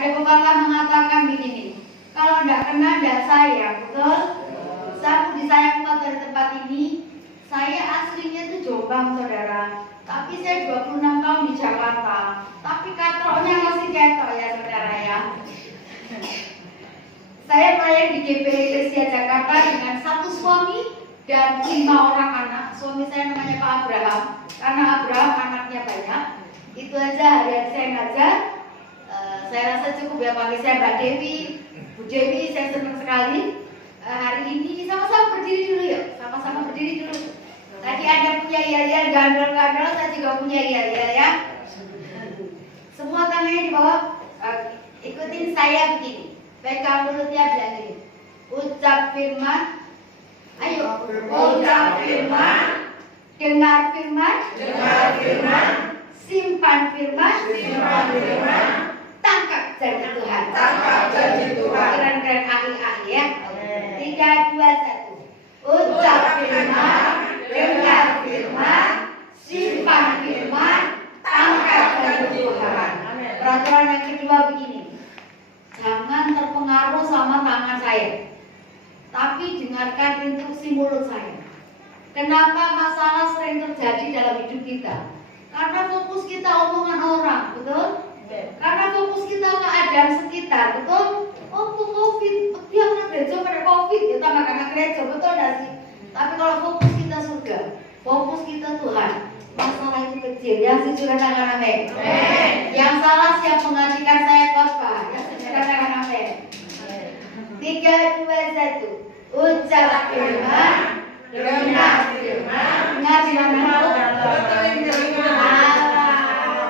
Ada pepatah mengatakan begini, kalau tidak kena tidak sayang, betul? Saya disayang kuat dari tempat ini. Saya aslinya itu Jombang, saudara. Tapi saya 26 tahun di Jakarta. Tapi katroknya masih ketok ya, saudara ya. Saya melayani di GP Eklesia Jakarta dengan 1 suami dan 5 orang anak. Suami saya namanya Pak Abraham. Karena Abraham anaknya banyak. Itu aja harian saya ngajar. Saya rasa cukup ya, panggil saya Mbak Dewi, Bu Dewi, saya senang sekali. Hari ini sama-sama berdiri dulu yuk, sama-sama berdiri dulu. Tadi ada punya iya-iya, gandol-gandol, saya juga punya iya-iya ya. Semua tangannya di bawah, ikutin saya begini. Pegang mulutnya bilang gini. Ucap firman, ayo. Ucap firman, dengar firman, simpan firman, tangkap janji Tuhan. Keren-keren ahli-ahli ya. 3, 2, 1. Ucap firman, dengar firman, simpan firman, tangkap janji Tuhan. Peraturan yang kedua begini. Jangan terpengaruh sama tangan saya, tapi dengarkan instruksi mulut saya. Kenapa masalah sering terjadi dalam hidup kita? Karena fokus kita omongan orang, betul? Karena fokus kita keadaan sekitar, betul? Oh, COVID, dia kena gereja pada COVID, kita makan gereja, betul gak sih? Tapi kalau fokus kita surga, fokus kita Tuhan, masalah itu kecil. Yang setuju katakan amin. Yang salah siap menggantikan saya khotbah. Yang setuju katakan amin. 3, 2, 1. Ucap firman, dengar firman, dengar firman.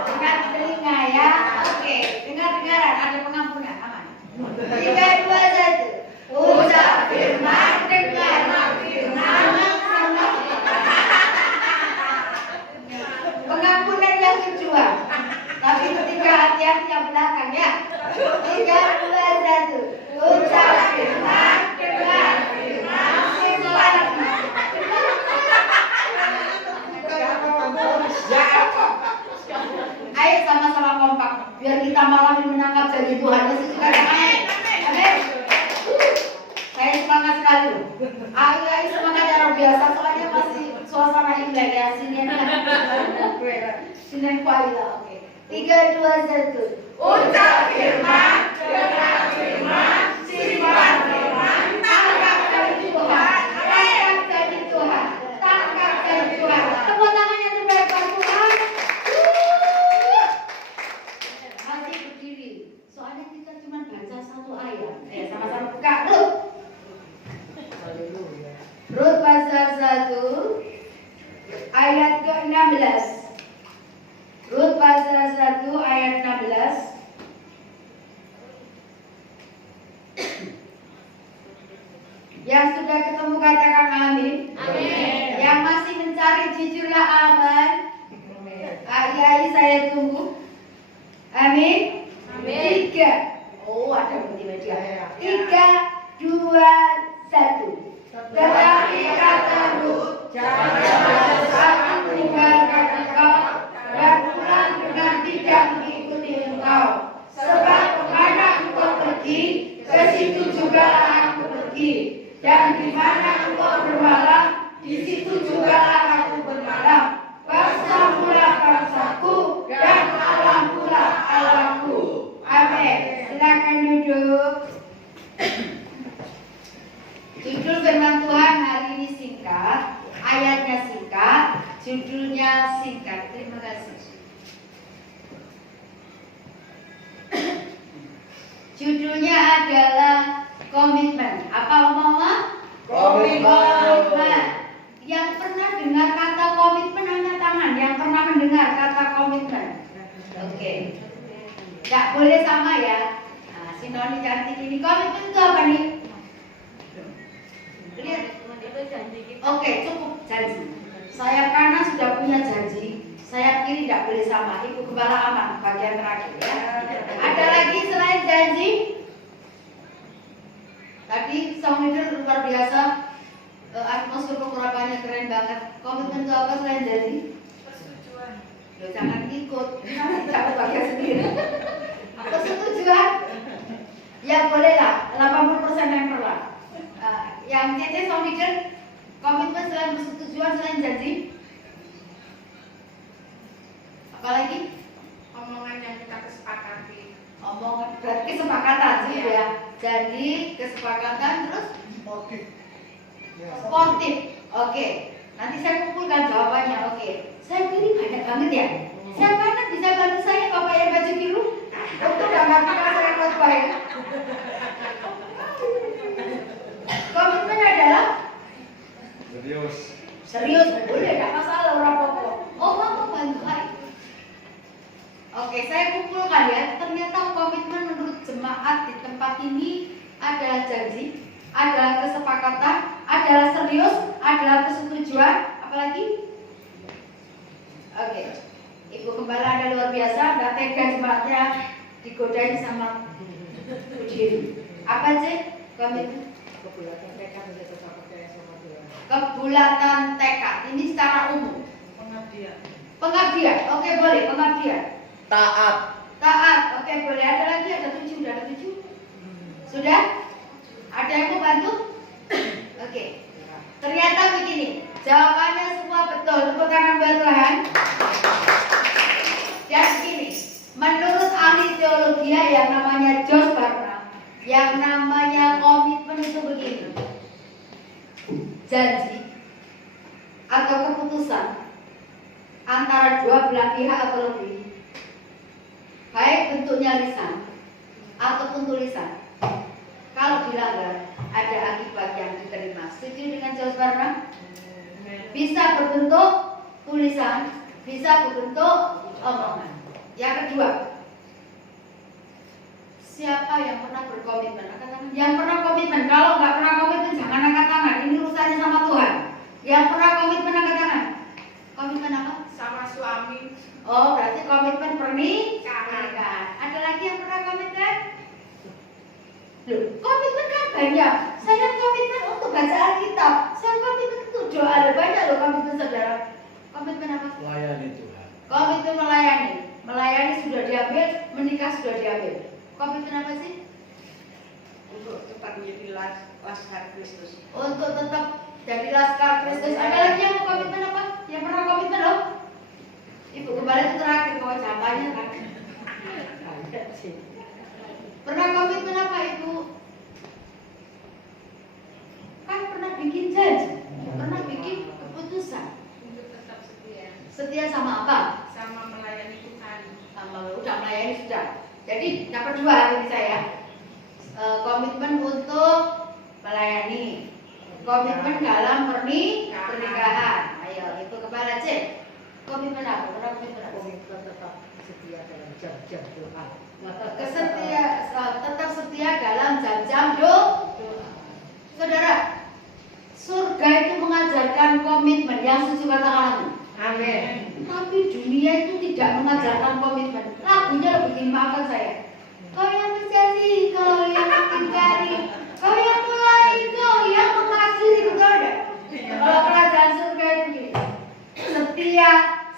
Dengar telinga ya. Oke, dengar-dengaran, ada pengampunan, aman. 3, 2, 1. Ucap firman, dengar firman. Pengampunan yang kedua. Tapi ketika hati-hati yang belakang ya. 3, 2, 1. Ucap firman, dengar firman, simpan. Ayo sama-sama kompak biar kita malam ini menangkap janji Tuhan. Amin. Saya semangat sekali loh. Ayo semangat luar biasa, soalnya masih suasana Imlek ya, Senin Kuala. Oke. 3, 2, 1. Ucap firman, dengar firman, simpan firman, tangkap janji Tuhan. Tangkap janji Tuhan. Tangkap janji Tuhan. Tepuk tangan yang terbaik buat Tuhan. Masih berdiri. Soalnya kita cuma baca 1 ayat. Sama-sama buka. Rut pasal 1 ayat ke-16. Rut pasal 1 ayat 16. Yang sudah ketemu katakan amin. Amin. Yang masih mencari jujurlah aman. Ayai saya tunggu. Amin. Amin. 3. Oh, ada multimedia. 3, 2, 1. Tetapi kata Rut, jangan aku tinggalkan engkau dan pulang dengan tidak mengikuti engkau. Sebab kemana engkau pergi, ke situ juga aku pergi. Dan di mana engkau bermalam, di situ juga aku bermalam. Bangsamulah bangsaku dan Allahmulah Allahku. Amin. Silakan duduk. Judul firman Tuhan hari ini singkat, ayatnya singkat, judulnya singkat. Terima kasih. Judulnya adalah komitmen. Apa Mama? Komitmen. Yang pernah dengar kata komitmen angkat tangan. Yang pernah mendengar kata komitmen. Oke. Tidak boleh sama ya. Nah, si Noni cantik ini, komitmen itu apa nih? Lihat. Oke, cukup janji. Saya kanan sudah punya janji, saya kiri tidak boleh sama. Ibu Kepala aman, bagian terakhir ya. Ada lagi selain janji? Tadi song leader luar biasa, atmosfer pengurapannya keren banget. Komitmen itu apa selain janji? Persetujuan. Jangan ikut, jangan bagian sendiri. Persetujuan. Ya bolehlah, 80% member lah. Yang CC sound leader, komitmen selain persetujuan selain janji. Apalagi? Omongan yang kita kesepakati. Omongan berarti kesepakatan sih ya. Jadi kesepakatan terus sportif. Oke. Nanti saya kumpulkan jawabannya. Oke. Saya kira banyak banget ya. Siapa yang bisa bantu saya Bapak yang baju biru? Untuk gambar kalau saya buat baik. Komitmen adalah serius boleh, tidak masalah orang pokok. Oh, mau bantu saya. Oke, saya kumpulkan ya. Ternyata komitmen menurut jemaat di tempat ini adalah janji, adalah kesepakatan, adalah serius, adalah persetujuan, apalagi? Oke, Ibu Gembala Anda luar biasa, nggak tega jemaatnya digodain sama Udin. Apa sih komitmen? Kebulatan tekad. Ini secara umum. Pengabdian. Oke, boleh pengabdian. Taat. Oke, boleh. Ada lagi? Ada 7. Sudah ada 7? Sudah? Ada yang mau bantu? Oke. Ternyata begini. Jawabannya semua betul. Tepuk tangan buat Tuhan. Dan begini. Menurut ahli teologi yang namanya Josh Barna, yang namanya komitmen itu begini. Janji atau keputusan antara dua belah pihak atau lebih, baik bentuknya lisan ataupun tulisan. Kalau dilanggar, ada akibat yang diterima. Setuju dengan Josh Barna? Bisa berbentuk tulisan, bisa berbentuk omongan. Yang kedua, siapa yang pernah berkomitmen? Angkat tangan. Yang pernah komitmen. Kalau nggak pernah komitmen, jangan angkat tangan. Ini urusannya sama Tuhan. Yang pernah komitmen angkat tangan. Komitmen apa? Sama suami. Oh, berarti komitmen pernikahan. Ada lagi yang pernah komitmen? Loh, komitmen kan banyak. Saya komitmen untuk baca Alkitab. Saya komitmen untuk doa. Ada banyak loh komitmen saudara. Komitmen apa? Melayani Tuhan. Komitmen melayani. Melayani sudah diambil, menikah sudah diambil. Komitmen apa sih? Untuk tetap menjadi laskar Kristus. Untuk tetap jadi laskar Kristus. Ada lagi yang mau komitmen apa? Yang pernah komitmen loh? Ibu Gembala itu terakhir bawa jawabannya kan? Pernah komitmen apa Ibu? Kan pernah bikin janji, pernah bikin keputusan. Untuk tetap setia. Setia sama apa? Sama melayani Tuhan. Sama udah melayani sudah. Jadi dapat 2 hari ini saya. Komitmen untuk melayani, komitmen dalam pernikahan. Ayo Ibu Kepala C. Komitmen apa? Pernah komitmen apa? Komitmen tetap setia dalam jam-jam doa. Tetap setia dalam jam-jam doa. Saudara, surga itu mengajarkan komitmen. Yang setuju katakan amin. Amin. Tapi dunia itu tidak mengajarkan komitmen. Lagunya lebih maafkan saya. Kau yang berjanji, kau yang mengingkari, kau yang mulai, kau yang mengakhiri, betul ada? Kalau kerajaan surga itu gini, setia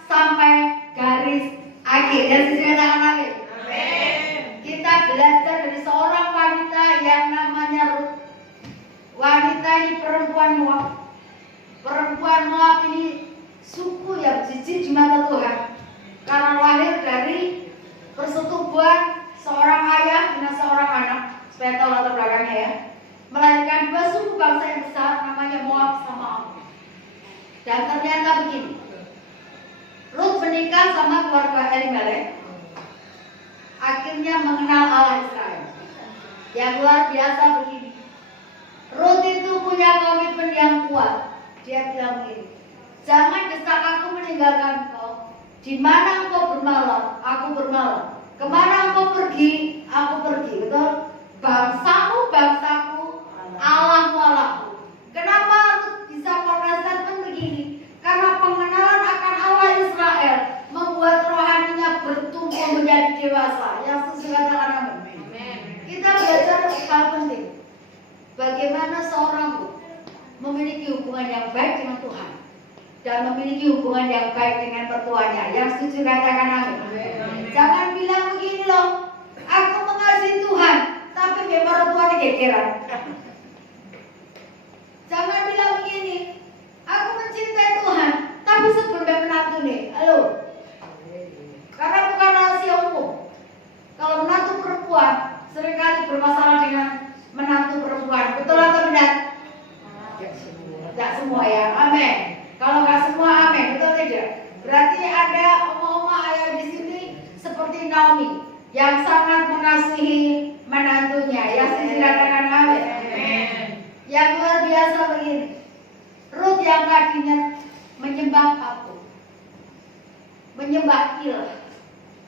sampai garis akhir. Dan sesuai katakan amin. Kita belajar dari seorang wanita yang namanya Ruth. Wanita ini perempuan Moab. Perempuan Moab ini suku yang jijik di mata Tuhan. Karena lahir dari persetubuhan seorang ayah dengan seorang anak. Supaya tahu latar belakangnya ya. Melahirkan 2 suku bangsa yang besar namanya Moab sama Ammon. Dan ternyata begini. Ruth menikah sama keluarga Elimelek. Akhirnya mengenal Allah Israel. Yang luar biasa begini. Ruth itu punya komitmen yang kuat. Dia bilang begini, jangan desak aku meninggalkan engkau. Di mana engkau bermalam, aku bermalam. Kemana engkau pergi, aku pergi. Betul? Bangsamu, bangsaku, Allahmu, Allahku. Kenapa Ruth bisa statement begini? Karena pengenalan akan Allah Israel membuat rohaninya bertumbuh menjadi dewasa. Yang sesuai katakan amin. Kita belajar hal penting. Bagaimana seorang Ruth memiliki hubungan yang baik dengan Tuhan dan memiliki hubungan yang baik dengan mertuanya. Yang setuju katakan amin. Jangan bilang begini loh, aku mengasihi Tuhan, tapi biar orang tuanya gegeran. Jangan bilang begini, aku mencintai Tuhan, tapi sebelumnya menantu nih, halo. Karena bukan rahasia umum. Kalau menantu perempuan seringkali bermasalah dengan menantu perempuan, betul atau benar? Tidak semua ya, amin. Kalau nggak semua, amin, betul tidak? Berarti ada oma-oma ayah di sini seperti Naomi yang sangat mengasihi menantunya. Yang sini katakan amin. Yang luar biasa begini, Ruth yang tadinya menyembah patung, menyembah ilah,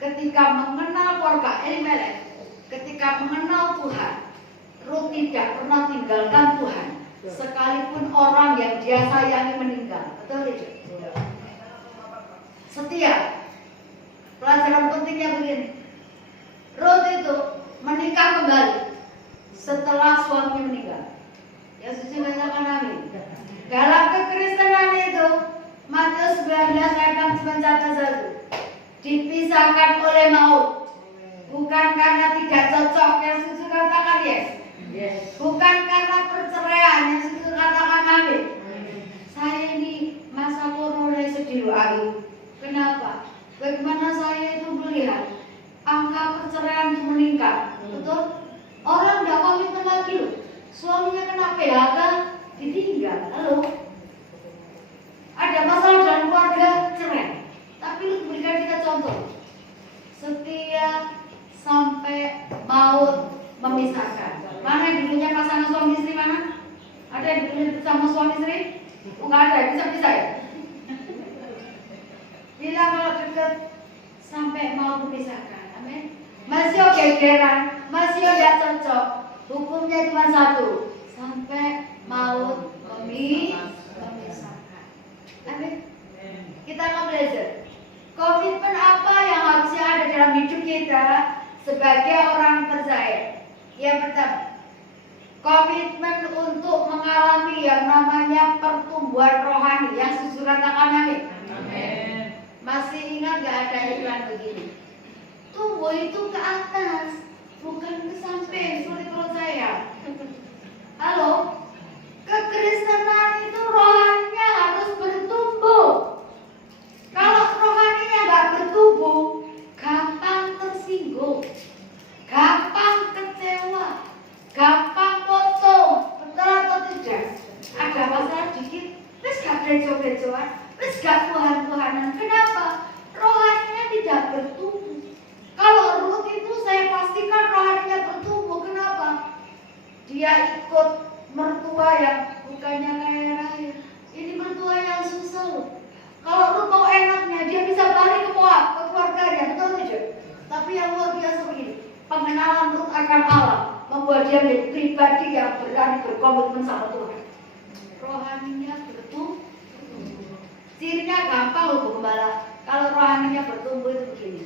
ketika mengenal keluarga Elimelek, ketika mengenal Tuhan, Ruth tidak pernah tinggalkan Tuhan, sekalipun orang yang dia sayangi meninggal. Betul tidak? Setia. Pelajaran pentingnya begini, Ruth itu menikah kembali setelah suaminya meninggal. Ya suci katakan amin. Dalam kekristenan itu Matius 19 ayat 9 dipisahkan oleh maut, bukan karena tidak cocok. Yang suci katakan yes. Bukan karena perceraian. Yang suci katakan amin. Saya ini masa corona sedih loh. Kenapa? Bagaimana saya itu melihat angka perceraian itu meningkat. Betul? Orang tidak komitmen lagi loh. Suaminya kena PHK, ditinggal. Halo. Ada masalah dalam keluarga, cerai. Tapi lu berikan kita contoh. Setia sampai maut memisahkan. Mana yang dulunya pasangan suami istri mana? Ada yang dulunya bersama suami istri? Enggak ada, bisa-bisa ya? Bilang kalau dekat sampai mau memisahkan. Amin. Masih gegeran, masih tidak cocok. Hukumnya cuma satu, sampai maut memisahkan. Amin. Kita akan belajar komitmen apa yang harusnya ada dalam hidup kita sebagai orang percaya. Yang pertama, komitmen untuk mengalami yang namanya pertumbuhan rohani. Yang susu katakan amin. Masih ingat gak ada iklan begini? Tumbuh itu ke atas, bukan ke samping seperti perut saya. Halo, kekristenan itu rohaninya harus bertumbuh. Kalau rohaninya nggak bertumbuh, gampang tersinggung, gampang kecewa, gampang potong. Betul atau tidak? Ada masalah dikit, terus gak bejo-bejoan, terus gak Tuhan-Tuhanan. Kenapa? Rohaninya tidak bertumbuh. Kalau Ruth itu saya pastikan rohaninya bertumbuh. Kenapa? Dia ikut mertua yang bukannya kaya-raya. Ini mertua yang susah loh. Kalau Ruth mau enaknya, dia bisa balik ke Moab, ke keluarganya, betul tidak? Tapi yang luar biasa begini, pengenalan Ruth akan Allah membuat dia menjadi pribadi yang berani berkomitmen sama Tuhan. Rohaninya bertumbuh. Cirinya gampang loh Bu Gembala. Kalau rohaninya bertumbuh itu begini.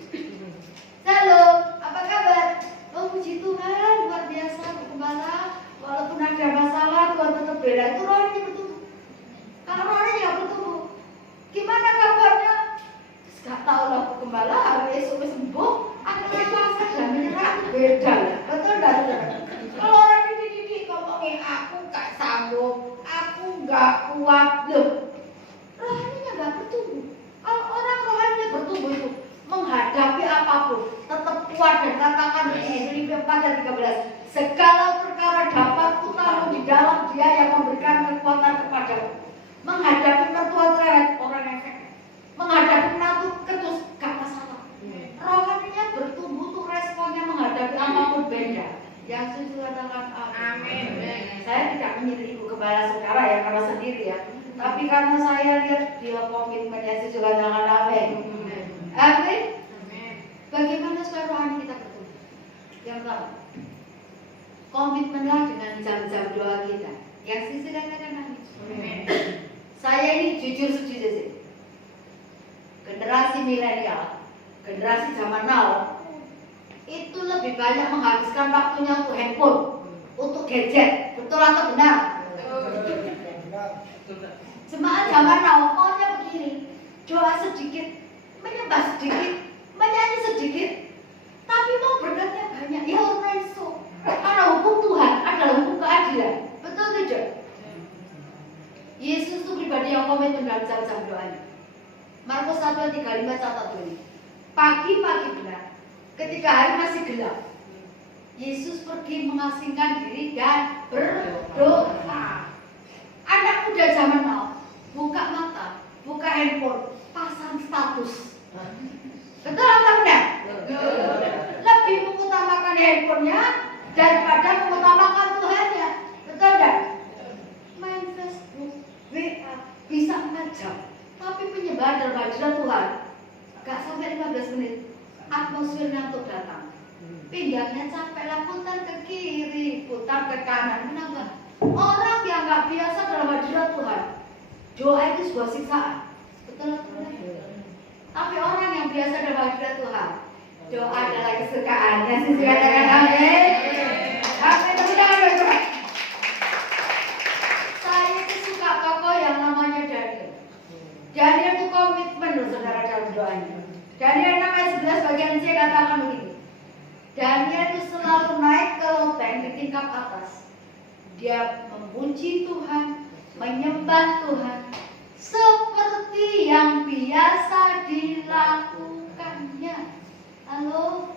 Halo, apa kabar? Oh puji Tuhan, luar biasa Bu Gembala. Walaupun ada masalah, Tuhan tetap bela. Itu rohaninya bertumbuh. Kalau rohaninya nggak bertumbuh, gimana kabarnya? Gak tahu lah Bu Gembala, hari esok sembuh, akhirnya masa dan menyerah beda. Betul nggak? Kalau orang dididik ngomongin aku gak sanggup, aku gak kuat loh. Rohaninya gak bertumbuh. Kalau orang rohaninya bertumbuh itu menghadapi apapun tetap kuat dan katakan di Filipi 4 dan 13, segala perkara dapat kutahu di dalam Dia yang memberikan kekuatan kepadamu. Menghadapi mertua cerewet, orang efek. Menghadapi menantu ketus, gak masalah. Rohaninya bertumbuh tuh responnya menghadapi apapun beda. Yang suci katakan amin. Saya tidak menyindir Ibu Gembala Saudara ya karena sendiri ya. Tapi karena saya lihat dia komitmennya suci katakan amin. Amin. Bagaimana supaya rohani kita bertumbuh? Yang pertama, komitmenlah dengan jam-jam doa kita. Yang sisi katakan amin. Saya ini jujur sejujurnya, generasi milenial, generasi zaman now, itu lebih banyak menghabiskan waktunya untuk handphone, untuk gadget. Betul atau benar? Jemaat zaman now maunya begini, doa sedikit, menyembah sedikit, menyanyi sedikit, tapi mau berkatnya banyak. Ya orang itu, karena hukum yang komitmen dalam jam-jam doanya. Markus 1:35 catat ini. Pagi-pagi benar, ketika hari masih gelap, Yesus pergi mengasingkan diri dan berdoa. Anak muda zaman now, buka mata, buka handphone, pasang status. Betul atau benar? Lebih mengutamakan handphonenya daripada mengutamakan Tuhannya. Betul enggak? Main Facebook, WA, bisa 4 jam. Tapi penyebar dalam hadirat Tuhan gak sampai 15 menit. Atmosfer ngantuk datang. Pinggangnya capek lah, putar ke kiri, putar ke kanan. Kenapa? Orang yang gak biasa dalam hadirat Tuhan, doa itu sebuah siksaan. Betul atau benar? Tapi orang yang biasa dalam hadirat Tuhan, doa adalah kesukaannya. Sisi katakan amin. Amin. Saya itu suka tokoh yang namanya Daniel. Daniel itu komitmen loh saudara dalam doanya. Daniel 6 ayat 11 bagian C katakan begini. Daniel itu selalu naik ke loteng di tingkat atas. Dia memuji Tuhan, menyembah Tuhan seperti yang biasa dilakukannya. Halo?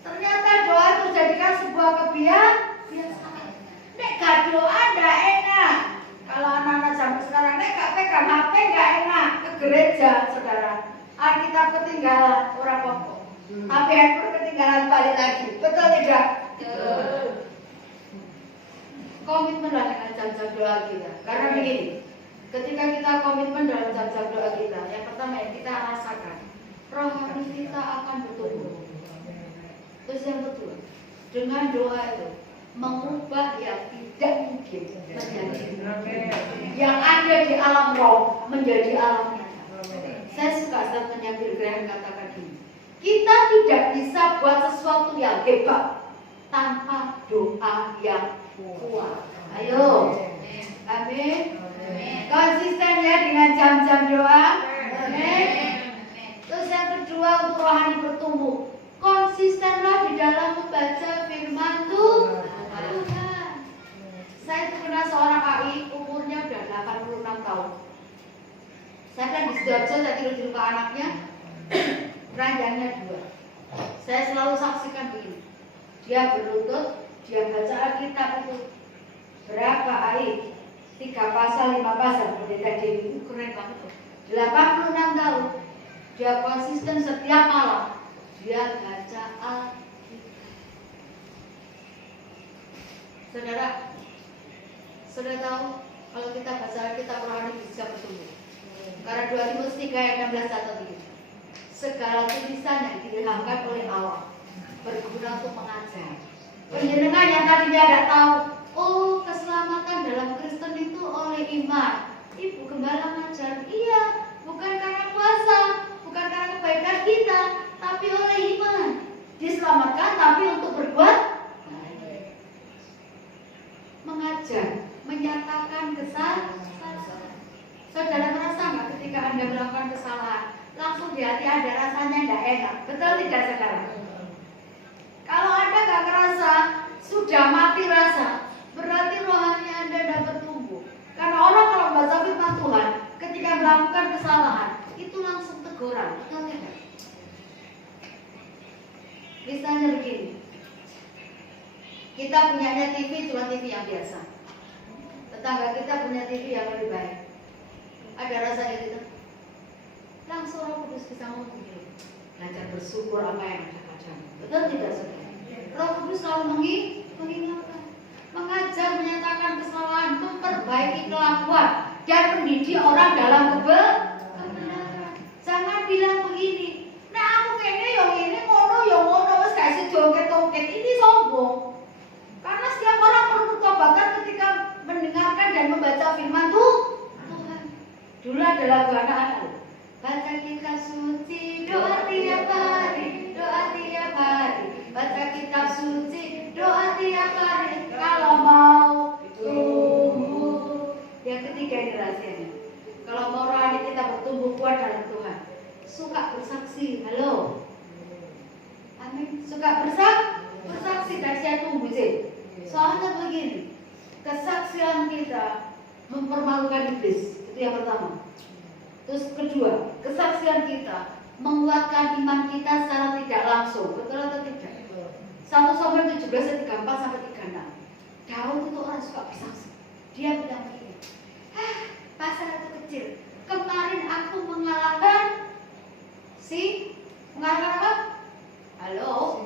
Ternyata doa itu jadikan sebuah kebiasaan. Nek gak doa ndak enak. Kalau anak-anak zaman sekarang nek gak pegang HP gak enak ke gereja, saudara. Alkitab ketinggalan orang pokok. HP handphone ketinggalan balik lagi. Betul tidak? Betul. Komitmenlah dengan jam-jam doa kita. Karena begini, ketika kita komitmen dalam jam-jam doa kita, yang pertama yang kita rasakan, rohani kita akan bertumbuh. Terus yang kedua, dengan doa itu mengubah yang tidak mungkin menjadi yang ada di alam roh menjadi alam nyata. Saya suka statementnya Bill Graham katakan ini. Kita tidak bisa buat sesuatu yang hebat tanpa doa yang kuat. Ayo, amin. Konsisten ya dengan jam-jam doa. Amin. Terus yang kedua untuk rohani bertumbuh, konsistenlah di dalam membaca firman Tuhan. Saya itu kenal seorang AI, umurnya udah 86 tahun. Saya kan di Sidoarjo, saya tidur di rumah anaknya, ranjangnya 2. Saya selalu saksikan begini. Dia berlutut, dia baca Alkitab itu berapa AI? 3 pasal, 5 pasal. Pendeta Dewi, keren banget tuh. 86 tahun. Dia konsisten setiap malam. Dia baca Alkitab. Saudara tahu kalau kita baca Alkitab rohani bisa bertumbuh. Karena 2 Timotius 3 ayat 16 atau begini. Segala tulisan yang diilhamkan oleh Allah berguna untuk mengajar. Penjenengan yang tadinya tidak tahu, oh keselamatan dalam Kristen itu oleh iman. Ibu Gembala ngajar, iya, bukan karena puasa, bukan karena kebaikan kita, tapi oleh iman. Diselamatkan tapi untuk berbuat baik. Mengajar, menyatakan kesalahan. Saudara merasa nggak ketika Anda melakukan kesalahan, langsung di hati Anda rasanya tidak enak? Betul tidak saudara? Kalau Anda nggak ngerasa, sudah mati rasa, berarti rohani Anda tidak bertumbuh. Karena orang kalau membaca firman Tuhan, ketika melakukan kesalahan, itu langsung teguran. Betul tidak? Misalnya begini, kita punyanya TV cuma TV yang biasa. Tetangga kita punya TV yang lebih baik. Ada rasanya gitu. Langsung Roh Kudus bisa ngomong begini. Belajar bersyukur apa yang ada padamu. Betul tidak saudara? Roh Kudus selalu mengingatkan, mengajar, menyatakan kesalahan, memperbaiki kelakuan, dan mendidik orang dalam kebenaran. Jangan bilang begini, nah aku kayaknya yang ini ngono, wes kasih joget-joget, ini sombong. Karena setiap orang perlu bertobat ketika mendengarkan dan membaca firman Tuhan. Dulu ada lagu anak-anak, baca kitab suci, doa tiap hari, baca kitab suci, doa tiap hari, kalau mau tumbuh. Yang ketiga ini rahasianya, kalau mau rohani kita bertumbuh kuat dalam Tuhan, suka bersaksi. Halo, amin. Suka bersaksi dan saya tunggu sih. Soalnya begini, kesaksian kita mempermalukan iblis. Itu yang pertama. Terus kedua, kesaksian kita menguatkan iman kita secara tidak langsung. Betul atau tidak? 1 Samuel 17 ayat 34 sampai 36. Daud itu orang suka bersaksi. Dia bilang begini, pasal itu kecil. Kemarin aku mengalahkan mengalahkan apa? Halo?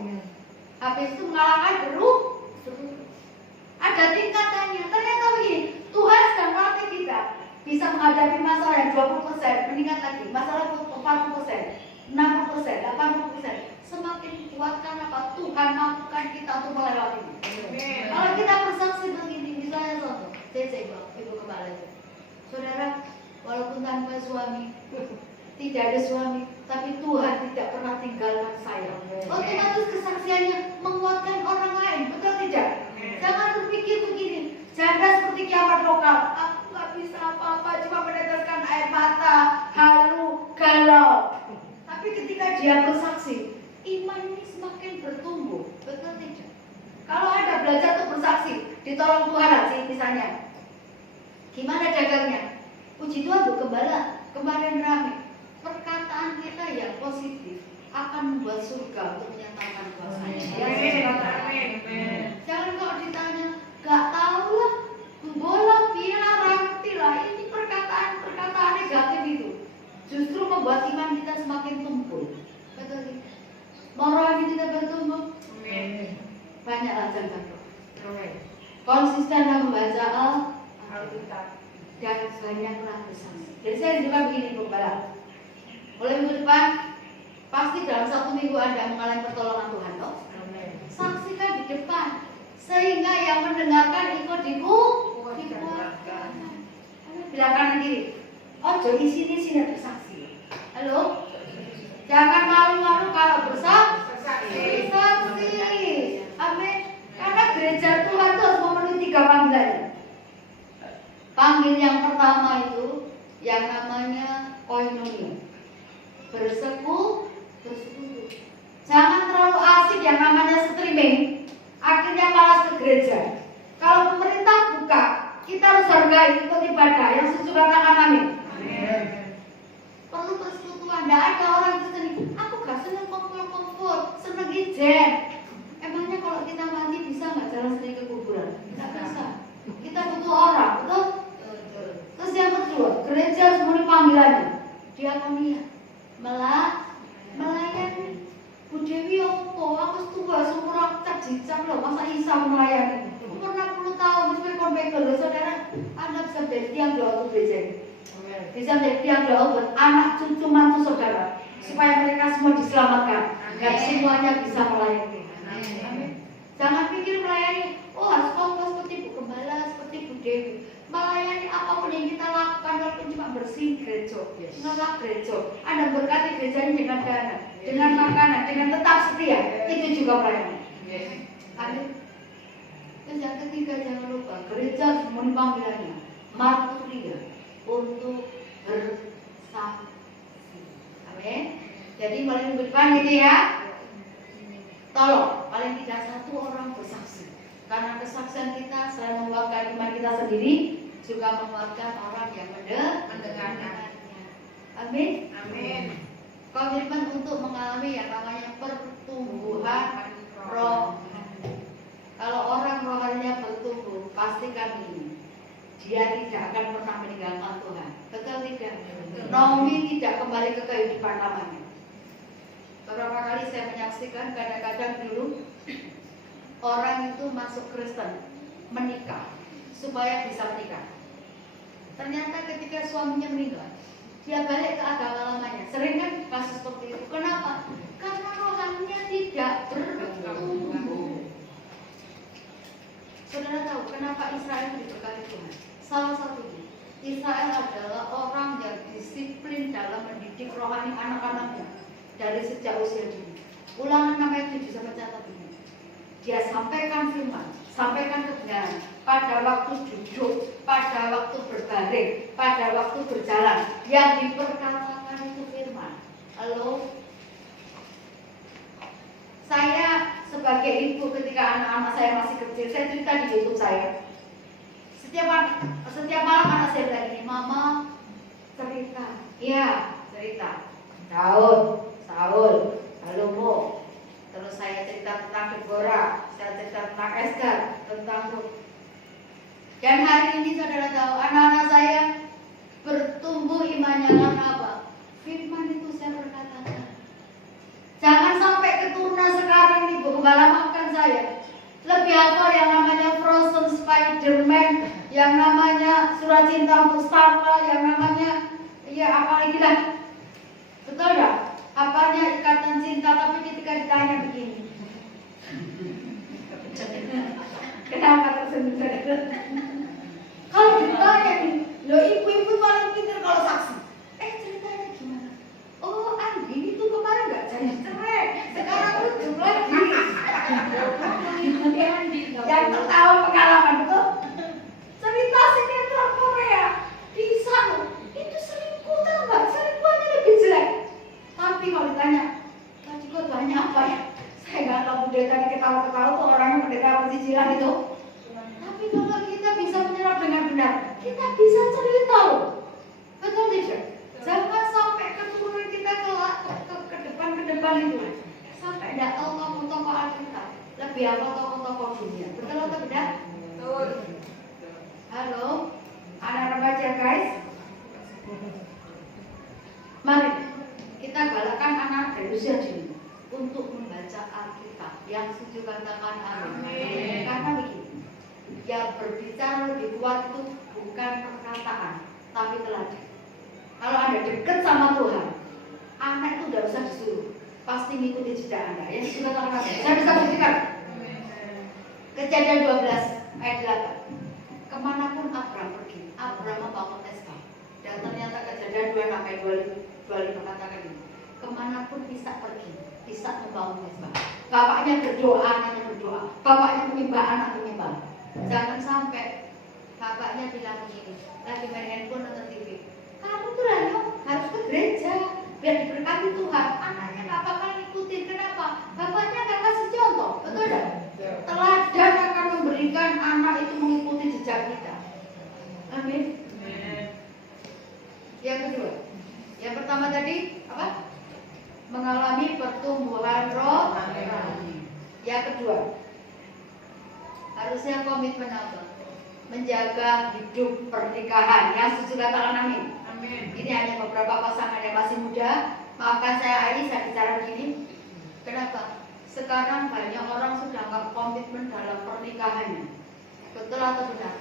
Habis itu mengalahkan Beru. Ada tingkatannya. Ternyata begini, Tuhan sedang melatih kita bisa menghadapi masalah yang 20%, meningkat lagi, masalah 40%, 60%, 80%. Semakin kuat karena apa? Tuhan mampukan kita untuk melewatinya. Kalau kita bersaksi begini, misalnya contoh, saya ibu kepala itu, saudara, walaupun tanpa suami, tidak ada suami, tapi Tuhan tidak pernah tinggalkan saya. Otomatis kesaksiannya menguatkan orang lain, betul tidak? Jangan berpikir begini, jangan seperti kiamat lokal. Aku nggak bisa apa-apa, cuma meneteskan air mata, halu, galau. Tapi ketika dia bersaksi, iman ini semakin bertumbuh, betul tidak? Kalau Anda belajar untuk bersaksi, ditolong Tuhan aja misalnya, gimana dagangnya? Puji Tuhan Bu Gembala, kemarin rame. Perkataan kita yang positif akan membuat surga untuk menyatakan kuasanya. Jangan kalau ditanya, gak tahu lah, bola, biar ngerti lah. Ini perkataan negatif itu justru membuat iman kita semakin tumpul. Betul. Mau rohani kita bertumbuh? Banyaklah contoh. Konsisten membaca Alkitab dan banyaklah bersaksi. Jadi saya juga begini Bu Gembala. Mulai minggu depan pasti dalam 1 minggu Anda mengalami pertolongan Tuhan toh? Saksikan di depan sehingga yang mendengarkan ikut dikuatkan. Bilang kanan kiri, ojo isi bersaksi. Halo? Jangan malu-malu kalau bersaksi. Amin. Karena gereja Tuhan itu harus memenuhi 3 panggilan. Panggil yang pertama itu yang namanya koinonia, bersekutu. Jangan terlalu asik yang namanya streaming, akhirnya malas ke gereja. Kalau pemerintah buka, kita harus hargai ikut ibadah. Yang setuju katakan amin. Perlu persekutuan. Tidak ada orang Kristen, aku gak seneng kumpul-kumpul, seneng ijen. Emangnya kalau kita mati bisa nggak jalan sendiri ke kuburan? Tidak bisa. Kita butuh orang, betul? Terus yang kedua, gereja harus memenuhi panggilannya. Diakonia, melayani. Bu Dewi, aku tua, seumur aku tak jijak loh, masa Isa melayani? Umur 60 tahun, terus konvektor loh, saudara. Anda bisa menjadi tiang doa untuk gereja ini. Bisa menjadi tiang doa buat anak, cucu, mantu, saudara, supaya mereka semua diselamatkan dan semuanya bisa melayani. Jangan pikir melayani, harus fokus seperti Bu Gembala, seperti Bu Dewi. Melayani apapun yang kita lakukan, walaupun cuma bersih gereja, nolak gereja, Anda berkati gereja ini dengan dana, dengan makanan, dengan tetap setia, itu juga melayani. Amin. Terus yang ketiga, jangan lupa gereja harus memenuhi panggilannya, marturia, untuk bersaksi. Amin. Jadi mulai minggu depan ini ya, tolong paling tidak 1 orang bersaksi. Karena kesaksian kita selain menguatkan iman kita sendiri, juga menguatkan orang yang mendengarkannya. Amin. Komitmen untuk mengalami yang namanya pertumbuhan rohani. Kalau orang rohaninya bertumbuh, pastikan ini, dia tidak akan pernah meninggalkan Tuhan. Betul tidak? Naomi tidak kembali ke kehidupan lamanya. Beberapa kali saya menyaksikan kadang-kadang dulu orang itu masuk Kristen, menikah supaya bisa menikah. Ternyata ketika suaminya meninggal, dia balik ke agama lamanya. Sering kan kasus seperti itu. Kenapa? Karena rohaninya tidak bertumbuh. Saudara tahu kenapa Israel diberkati Tuhan? Salah satunya, Israel adalah orang yang disiplin dalam mendidik rohani anak-anaknya dari sejak usia dini. Ulangan 6 ayat 7 sama catat ini. Dia sampaikan firman, sampaikan kebenaran pada waktu duduk, pada waktu berbaring, pada waktu berjalan. Yang diperkatakan itu firman. Halo? Saya sebagai ibu ketika anak-anak saya masih kecil, saya cerita di YouTube saya. Setiap malam anak saya bilang ini, Mama, cerita. Iya, cerita. Saul, lalu Mo. Terus saya cerita tentang Deborah, saya cerita tentang Esther, tentang Ruth. Dan hari ini saudara tahu, anak-anak saya bertumbuh imannya karena apa? Firman itu saya berkatakan. Jangan sampai keturunan sekarang ini gembala makan saya. Lebih hafal yang namanya Frozen Spider-Man, yang namanya Surat Cinta untuk Starla, yang namanya apa lagi lah. Betul gak? Apanya Ikatan Cinta, tapi ketika ditanya begini. Kenapa tersenyum? Kalau ditanya nih, lo ibu-ibu paling pintar kalau saksi. Ceritanya gimana? Oh, Andi itu kemarin gak jadi cerai, sekarang rujuk lagi. Yang tertawa pengalaman itu cerita sinetron Korea bisa loh. Itu selingkuh tau gak? Selingkuhannya lebih jelek. Tapi kalau ditanya, tadi kok banyak apa ya? Saya nggak tahu budaya tadi ketawa-ketawa tuh orangnya pendekar pencicilan itu. Tapi kalau kita bisa menyerap dengan benar, kita bisa cerita loh. Betul tidak? Jangan sampai keturunan kita ke depan itu sampai tidak tahu tokoh-tokoh Alkitab, lebih apa tokoh-tokoh dunia. Betul atau tidak? Betul. Halo, anak remaja guys. Mari kita galakkan anak dari usia dini untuk membaca Alkitab. Yang setuju katakan amin. Karena begini, yang berbicara lebih kuat itu bukan perkataan, tapi teladan. Kalau Anda dekat sama Tuhan, anak itu tidak usah disuruh, pasti mengikuti jejak Anda. Yang sudah katakan, saya bisa buktikan. Kejadian 12 ayat 8. Kemanapun Abraham pergi, Abraham membangun mesbah. Dan ternyata Kejadian 2 ayat 25 katakan ini. Kemanapun Ishak pergi, Ishak membangun mesbah. Bapaknya berdoa, anaknya berdoa. Bapaknya menyembah, anak menyembah. Jangan sampai bapaknya bilang begini, lagi main handphone nonton TV. Kamu tuh harus ke gereja biar diberkati Tuhan. Anaknya nggak bakal ngikutin. Kenapa? Bapaknya akan kasih contoh, betul tidak? Teladan akan memberikan anak itu mengikuti jejak kita. Amin. Yang kedua, yang pertama tadi apa? Mengalami pertumbuhan roh. Yang kedua, harusnya komitmen apa? Menjaga hidup pernikahan. Yang setuju katakan amin. Amin. Ini hanya beberapa pasangan yang masih muda. Maafkan saya bicara begini. Kenapa? Sekarang banyak orang sudah nggak komitmen dalam pernikahannya. Betul atau benar?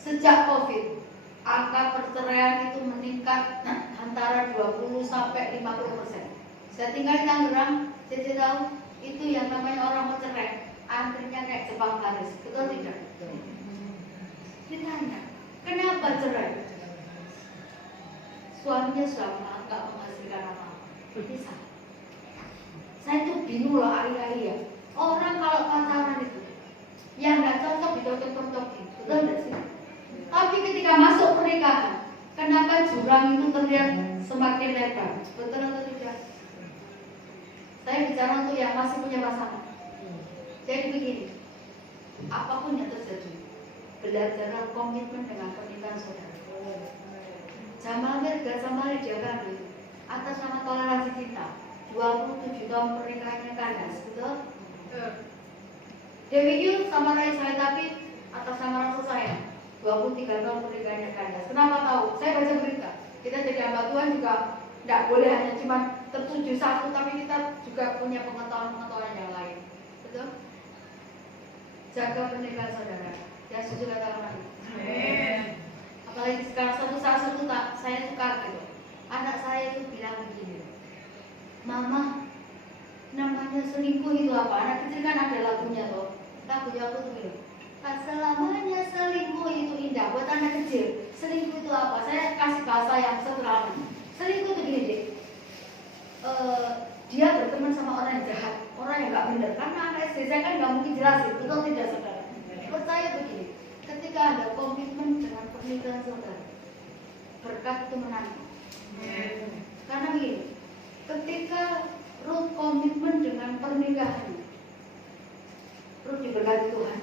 Sejak COVID, angka perceraian itu meningkat antara 20 sampai 50%. Saya tinggal di Tangerang, saya tahu itu yang namanya orang bercerai, antrinya kayak Jepang Paris. Betul tidak? Ditanya, kenapa cerai? Suaminya sudah nggak menghasilkan apa-apa. Bisa. Saya tuh bingung loh hari-hari ya. Orang kalau pacaran itu, yang nggak cocok dicocok-cocokin, betul nggak sih? Tapi ketika masuk pernikahan, kenapa jurang itu terlihat semakin lebar? Betul atau tidak? Saya bicara untuk yang masih punya pasangan. Jadi begini, apapun yang terjadi, belajarlah komitmen dengan pernikahan saudara. Jamal Mirdad sama Lydia Kandung atas nama toleransi cinta 27 tahun pernikahannya kandas, betul? Dewi Yu sama Raisa tapi atas nama rasa sayang 23 tahun pernikahannya kandas. Kenapa tahu? Saya baca berita. Kita jadi hamba Tuhan juga tidak boleh hanya cuma tertuju satu, tapi kita juga punya pengetahuan-pengetahuan yang lain, betul? Jaga pernikahan saudara. Ya setuju katakan lagi. Amin. Apalagi sekarang suatu saat saya suka gitu. Anak saya itu bilang begini, Mama, namanya selingkuh itu apa? Anak kecil kan ada lagunya loh. Lagunya aku tuh bilang, tak selamanya selingkuh itu indah. Buat anak kecil, selingkuh itu apa? Saya kasih bahasa yang sederhana. Selingkuh itu gini deh. Dia berteman sama orang yang jahat, orang yang nggak benar. Karena anak SD saya kan nggak mungkin jelasin, betul tidak saudara? Percaya begini, ketika ada komitmen dengan pernikahan saudara, berkat itu menanti. Karena begini, ketika Ruth komitmen dengan pernikahannya, Ruth diberkati Tuhan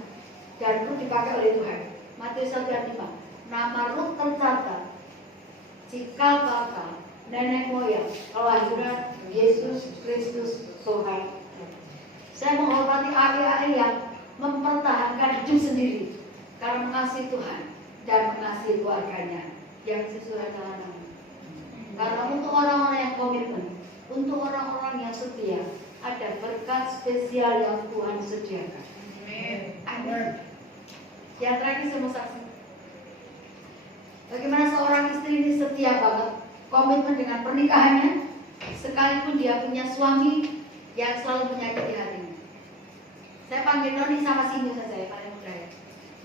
dan Ruth dipakai oleh Tuhan. Matius 1 ayat 5. Nama Ruth tercatat cikal bakal nenek moyang kelahiran Yesus Kristus Tuhan. Saya menghormati ahli-ahli yang mempertahankan hidup sendiri karena mengasihi Tuhan dan mengasihi keluarganya yang sesuai dengan nama. Karena untuk orang-orang yang komitmen, untuk orang-orang yang setia, ada berkat spesial yang Tuhan sediakan. Amin. Yang terakhir saya mau saksi. Bagaimana seorang istri ini setia banget, komitmen dengan pernikahannya, sekalipun dia punya suami yang selalu menyakiti hatinya. Saya panggil Noni sama Sinyo saja, ya, paling muda ya.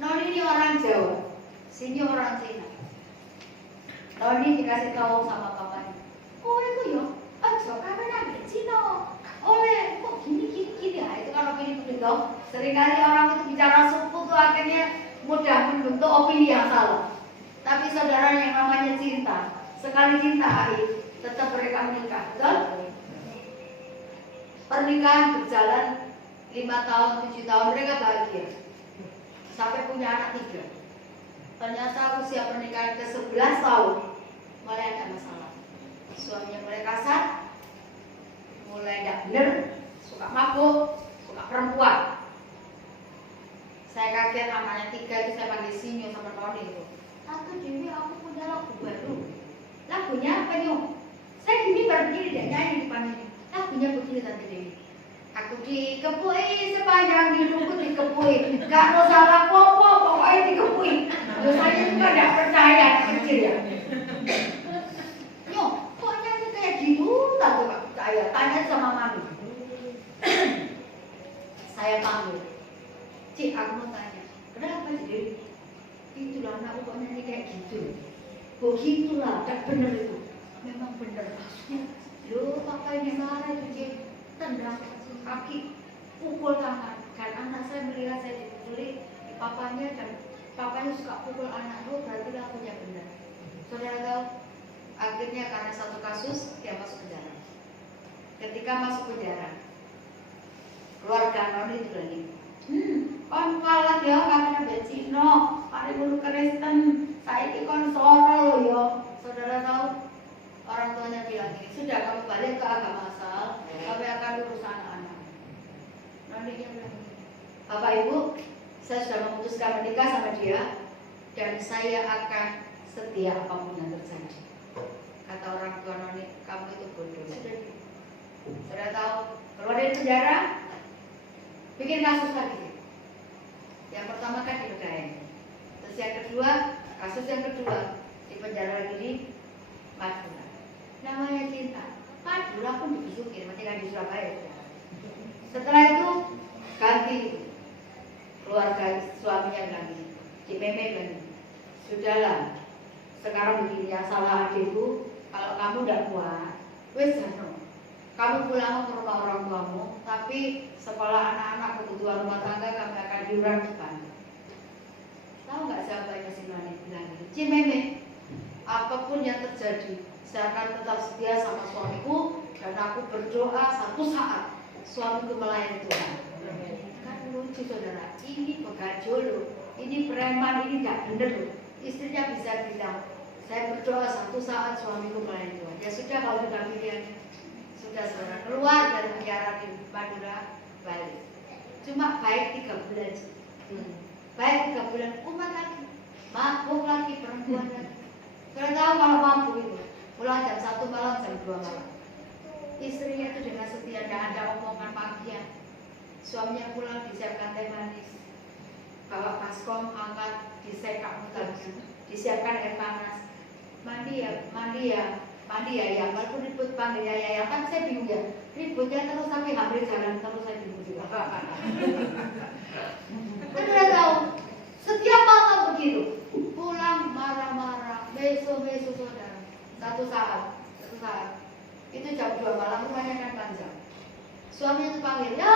Noni ini orang Jawa, Sinyo orang Cina. Noni dikasih tahu sama papanya, oh itu yo, aja kamu nangis Cina, oleh kok gini ya. Itu kan opini publik dong. Seringkali orang itu bicara suku tuh akhirnya mudah membentuk opini yang salah. Tapi saudara yang namanya cinta, sekali cinta akhir, tetap mereka menikah, betul? Pernikahan berjalan 5 tahun, 7 tahun, mereka bahagia sampai punya anak 3. Ternyata usia pernikahan ke 11 tahun mulai ada masalah. Suaminya mulai kasar, mulai tidak benar, suka mabuk, suka perempuan. Saya kaget, anaknya 3 itu saya panggil Sinyo sama Noni itu. Tante Dewi, aku punya lagu baru. Lagunya apa nyok? Saya gini baru begini dan nyanyi di depan ini. Lagunya begini Tante Dewi. Aku dikepui sepanjang hidupku dikepui. Gak mau salah popo, pokoknya dikepui. Terus saya juga gak percaya, anak kecil ya. Nyok, kok nyanyi kayak gitu? Tante gak percaya, tanya sama mami. Saya panggil. Cik, aku mau tanya, kenapa Dewi? Itulah anakku kok nyanyi kayak gitu. Kok gitulah, gak bener itu. Memang bener maksudnya. Loh, papa ini marah itu Cik. Tendang kaki, pukul tangan. Dan anak saya melihat saya dipukuli di papanya dan papanya suka pukul anak. Loh, berarti lakunya benar. Saudara tahu, akhirnya karena satu kasus dia masuk penjara. Ketika masuk penjara, keluarga Noni itu lagi. Kon kalah ya karena becino, mari dulu Kristen, saiki kon soro lo yo. Saudara tahu, orang tuanya bilang ini, sudah kamu balik ke agama asal, kami akan urus anak-anak. Nanti dia bilang, Bapak Ibu, saya sudah memutuskan menikah sama dia dan saya akan setia apapun yang terjadi. Kata orang tua Noni, kamu itu bodoh. Sudah tahu, keluar dari penjara, bikin kasus lagi. Yang pertama kan di Medan. Terus yang kedua, kasus yang kedua di penjara lagi di Madura. Namanya cinta. Madura pun dibisukin, masih kan di Surabaya. Setelah itu ganti keluarga suaminya lagi, di Meme lagi. Sudahlah, sekarang begini ya, salah adikku. Kalau kamu tidak kuat, wes jano. Kamu pulang ke rumah orang tuamu, tapi sekolah anak-anak kebutuhan rumah tangga kami akan diurangkan. Tahu nggak jawabannya si Nani bilang ini? Cimeme, apapun yang terjadi, saya akan tetap setia sama suamiku dan aku berdoa satu saat suamiku melayani Tuhan. Kan lucu saudara, ini pegajolo, ini preman, ini nggak bener loh. Istrinya bisa bilang, saya berdoa satu saat suamiku melayani Tuhan. Ya sudah, kalau sudah pilihannya, sudah saudara keluar dari penjara di Madura, balik. Cuma baik 3 bulan. Baik 3 bulan, umat lagi, mabuk lagi, perempuan lagi. Kalian tahu kalau mabuk itu, pulang jam 1 malam, jam 2 malam. Istrinya itu dengan setia, tidak ada omongan pagian. Suaminya pulang disiapkan teh manis, bawa baskom, angkat, disekak mutabnya, disiapkan air panas. Mandi ya, ya, walaupun ribut panggil ya, kan saya bingung ya. Ributnya terus sampai hampir jalan terus, saya bingung juga. Kan udah tahu, setiap malam begitu, pulang marah-marah, besok saudara, satu saat, itu jam 2 malam, rumahnya kan panjang. Suaminya itu panggil, ya,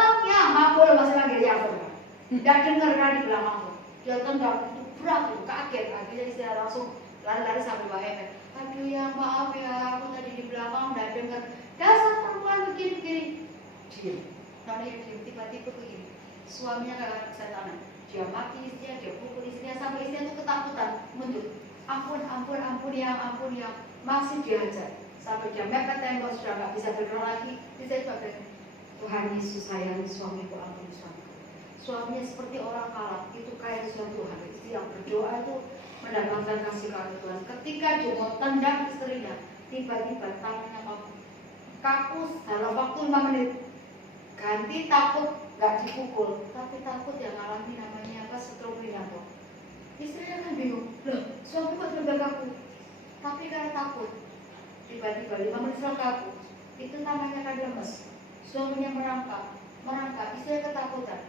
mabul masih panggil ya, saudara. Nggak dengar kan di belakangku, dia tendang, itu berat, kaget, akhirnya istri langsung lari-lari sambil bawa aduh ya maaf ya, aku tadi di belakang udah dengar dasar perempuan begini-begini. Diam, namanya diam, tiba-tiba begini. Suaminya kayak kesetanan, dia maki istrinya, dia pukul istrinya sampai istrinya itu ketakutan, mundur. ampun yang masih diajar sampai dia mepet tembok sudah nggak bisa bergerak lagi. Bisa bapak, Tuhan Yesus sayangi suamiku, ampuni suamiku. Suaminya seperti orang kalap, itu kayak suatu Tuhan. Istri yang berdoa itu mendapatkan kasih karunia Tuhan. Ketika dia mau tendang istrinya, tiba-tiba tangannya kaku dalam waktu 5 menit. Ganti takut nggak dipukul, tapi takut yang alami namanya apa, stroke jantung. Istrinya kan bingung, loh suami kok tendang kaku, tapi karena takut tiba-tiba 5 menit setelah kaku itu tangannya kan lemes. Suaminya merangkak, istrinya ketakutan.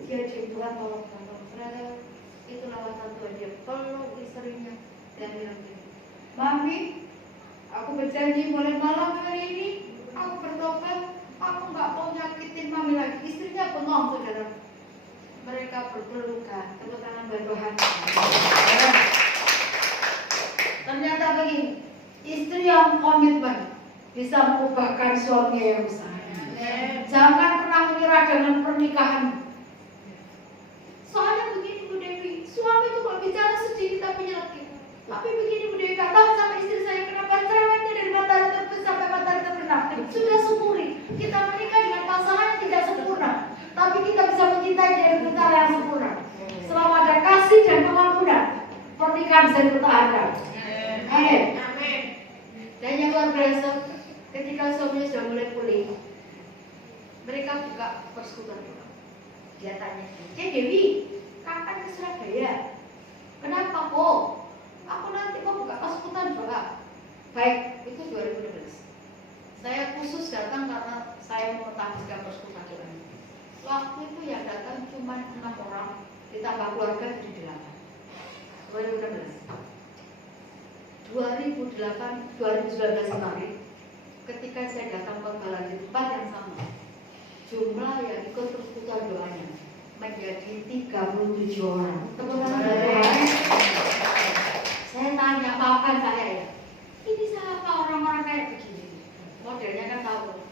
Dia Tuhan tolong, ternyata itu lawatan Tuhan. Dia peluk istrinya dan bilang gini, Mami, aku berjanji mulai malam hari ini aku bertobat, aku nggak mau nyakitin Mami lagi. Istrinya bengong, saudara. Mereka berpelukan, tepuk tangan buat Tuhan. Ternyata begini, istri yang komitmen bisa mengubahkan suami yang besar. Jangan pernah menyerah dengan pernikahan. Soalnya begini Bu Dewi, suami itu kalau bicara sedikit tapi nyelekit. Tapi begini Bu Dewi, gak tahu sama istri saya kenapa cerewetnya dari matahari terbit sampai matahari terbenam. Sudah syukuri, kita menikah dengan pasangan yang tidak sempurna, tapi kita bisa mencintai dari cara yang sempurna. Selama ada kasih dan pengampunan, pernikahan bisa dipertahankan. Amin. Dan yang luar biasa, ketika suaminya sudah mulai pulih, mereka buka persekutuan doa. Dia tanya, Dewi, kapan ke Surabaya? Kenapa kok? Aku nanti mau buka persekutuan doa. Baik, itu 2016. Saya khusus datang karena saya mau menambahkan persekutuan doa. Waktu itu yang datang cuma 6 orang, ditambah keluarga jadi 8. 2016. 2019 kemarin, ketika saya datang ke di tempat yang sama, jumlah yang ikut persekutuan doanya menjadi 37 orang. Teman-teman, saya tanya, maafkan saya ya, ini siapa orang-orang kayak begini? Modelnya kan tahu,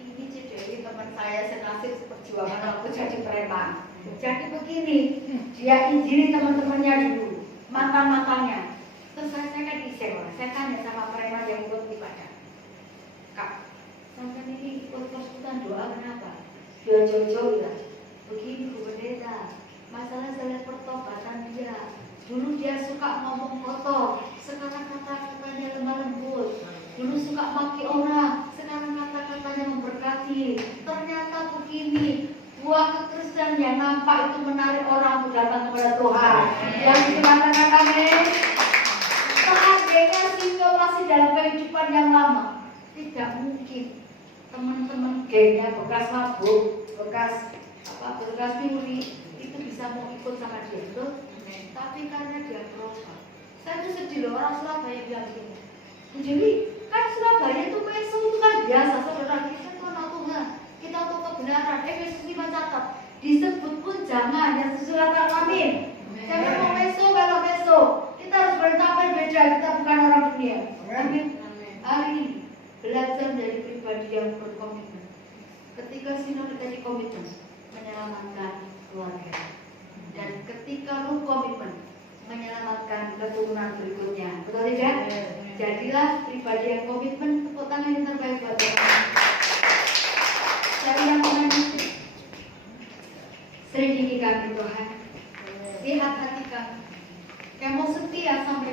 ini Dewi teman saya senasib seperjuangan waktu jadi preman. Jadi begini, dia injili teman-temannya dulu, mantan-mantannya. Terus saya kan iseng, saya tanya sama preman yang ikut ibadah, Kak, sampai ini ikut persekutuan doa kenapa? Dia jauh-jauh ya, begini Bu Pendeta, masalah saya pertobatan dia. Dulu dia suka ngomong kotor, sekarang kata-katanya lemah lembut. Dulu suka maki orang, sekarang kata-katanya memberkati. Ternyata begini, buah kekristenan yang nampak itu menarik orang untuk datang kepada Tuhan. Yang dikatakan amin. Seandainya singa masih dalam kehidupan yang lama, tidak mungkin teman-teman gengnya bekas mabuk, bekas piuri itu bisa mau ikut sama dia, betul? Tapi karena dia berubah, saya tuh sedih loh, orang Surabaya bilang gini, jadi kan Surabaya itu meso itu kan biasa, saudara, kita tuh anak Tuhan, kita tahu kebenaran. Efesus 5 catat, disebut pun jangan yang sesuai kata amin. Jangan mau meso kalau meso, kita harus bertampil beda, kita bukan orang dunia. Amin. Hari ini belajar dari pribadi yang berkomitmen. Ketika sinode tadi komitmen menyelamatkan keluarga, dan ketika lu komitmen menyelamatkan keturunan berikutnya, betul tidak? Jadilah pribadi yang komitmen. Tepuk tangan yang terbaik buat Tuhan. Saya yang menangis, selidiki kami Tuhan, lihat hati kami, yang mau setia sampai